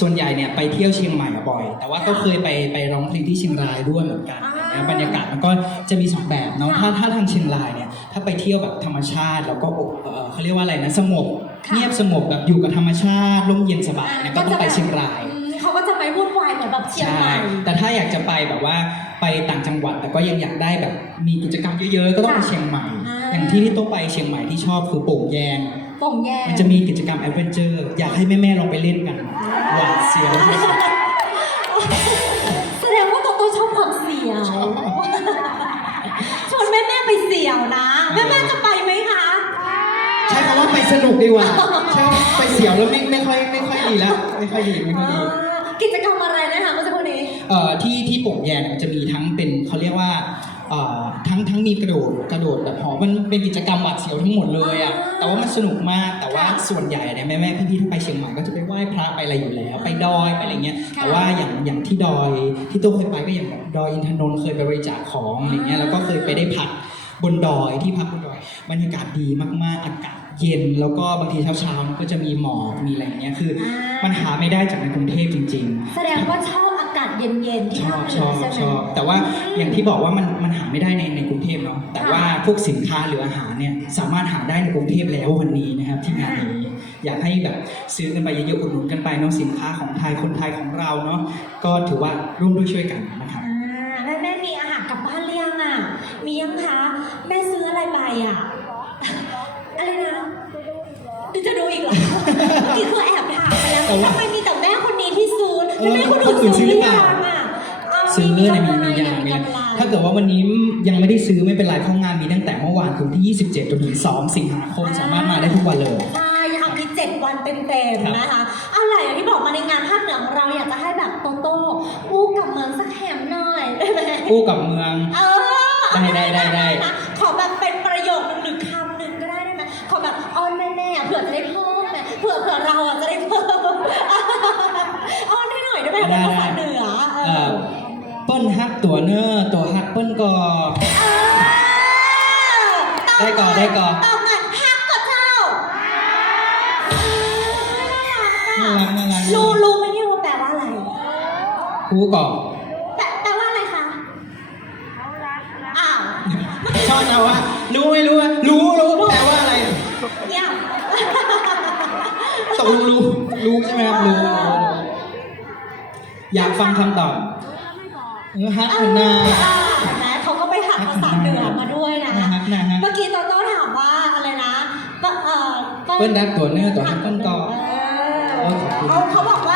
ส่วนใหญ่เนี่ยไปเที่ยวเชียงใหม่อะบ่อย แต่ว่าก็เคยไปไปร้องเพลงที่เชียงรายด้วยเหมือนกันอ่านะบรรยากาศมันก็จะมีสองแบบเนาะค่ะถ้าถ้าทางเชียงรายเนี่ยถ้าไปเที่ยวแบบธรรมชาติ แล้วก็อบเอ่อเขาเรียกว่าอะไรนะสงบค่ะเงียบสงบแบบอยู่กับธรรมชาติร่มเย็นสบายเนี่ยก็ต้องไปเชียงรายอืมเขาก็จะไม่วุ่นวายเหมือนแบบเชียงใหม่แต่ถ้าอยากจะไปแบบว่าไปต่างจังหวัด แต่ก็ยังอยากได้แบบมีกิจกรรมเยอะๆ ก็ต้องไปค่ะเชียงใหม่ อ่าอย่างที่ที่โต๊ะไปเชียงใหม่ที่ชอบคือโป่งแยง โป่งแย่มันจะมีกิจกรรมแอดเวนเจอร์อยากให้แม่ๆลองไปเล่นกันหวาดเสียวที่สุดแสดงว่าโตโต้ชอบความเสียวชอบชวนแม่แม่ๆไปเสียวนะแม่แม่ๆจะไปไหมคะใช้คำว่าไปสนุกดีกว่าใช่ว่าไปเสียวแล้วไม่ไม่ค่อยไม่ค่อยดีแล้วไม่ค่อยดีไม่ค่อยดีอ่ากิจกรรมอะไรนะคะเมื่อสักครู่นี้เอ่อที่ที่โป่งแยงเนี่ยมันจะมีทั้งเป็นเขาเรียกว่าเอ่อ ทั้งทั้งมีกระโดดกระโดดแบบหอมันเป็นกิจกรรมหวาดเสียวทั้งหมดเลยอะอ่าแต่ว่ามันสนุกมากแต่ว่าค่ะส่วนใหญ่เนี่ยแม่แม่พี่พี่ๆที่ไปเชียงใหม่ก็จะไปไหว้พระไปอะไรอยู่แล้ว ไปดอยไปอะไรเงี้ยค่ะแต่ว่าอย่างอย่างที่ดอยที่ตู้เคยไปก็อย่างแบบดอยอินทนนท์เคยไปบริจาคของอะไรเงี้ยแล้วก็เคยไปได้พักบนดอยที่พักบนดอยบรรยากาศดีมากๆอากาศเย็นแล้วก็บางทีเช้าๆมันก็จะมีหมอกมีอะไรเงี้ยคืออ่ามัมันหาไม่ได้จากในกรุงเทพจริง ๆ แสดงว่าชอบอากาศเย็นๆที่ชภาอคบเหชนืออบใช่ไหมชอบแต่ว่าอย่างที่บอกว่ามันมันหาไม่ได้ในในกรุงเทพเนาะแต่ว่าพวกสินค้าหรืออาหารเนี่ยสามารถหาได้ในกรุงเทพแล้ววันนี้นะครับที่งานนี้อยากให้แบบซื้อกันไปเยอะๆอุดหนุนกันไปเนาะสินค้าของไทยคนไทยของเราเนาะก็ถือว่าร่วมด้วยช่วยกันนะครับอ่าแม่แม่มีอาหารกลับบ้านหรือยังอะมียังคะแม่ซื้ออะไรไปอะอะไรนะดูจะดูอีกเหรอนี่คือแอบถามไปแล้วแต่ว่าทำไม เออแล้วแม่คนคนอื่อื่นนซื้ซื้ออหหรือรือเปยัล่างอะเอาซื้อมีเนี่ยมีกำไรมีอย่างมีกำไรถ้าเกิดว่าวันนี้ยังไม่ได้ซื้อไม่เป็นไรเพราะงานมีตั้งแต่เมื่อวานคือที่ 27จนถึง2สิงหาคมสามารถมาได้ทุกวันเลย ใช่เอามีเจ็ดวันเต็มครับๆนะคะอะไรอย่างที่บอกมาในงานภาคเหนือของเราอยากจะให้แบบโตโต้อู้กับเมืองสักแหมหน่อยได้ไหมคู่กับเมือง เออ ได้ได้ได้ได้นะขอแบบเป็นประโยคนึงหรือคำหนึ่งก็ได้ได้ไหมขอแบบอ้อนแม่ๆอะเผื่อจะได้เพิ่มไงเผื่อเผื่อเราอะจะได้เพิ่มอ้อนให้หน่อย ได้ไหมเป็นภาษาเหนือเอเอ่ออเปิ้ลฮักตัวเนอร์ตัวฮักเปิ้ลก็เออได้ก่อนได้ก่อนตอบหน่อยฮักกับเจ้าน่ารักน่ารักรู้รู้ไหมเนี่ยว่าแปลว่าอะไรคู่ก่อนแปลแปลว่าอะไรคะอ้าวชอบเอาว่ารู้ไม่รู้อะรู้รู้แต่ว่าอะไรเงียบตกลงรู้รู้ใช่ไหมครับรู้รู้ อยากฟังคำตอบเออฮักหันหน้านะเขาก็ไปหาภาษาเหนือมาด้วยนะนะฮะนะฮะเมื่อกี้โตโต้ถามว่าอะไรนะเปิ้ลเออเปิ้ลรักตัวเนื้อตัวฮักเปิ้ลก่อนเออเขาเขาบอกว่า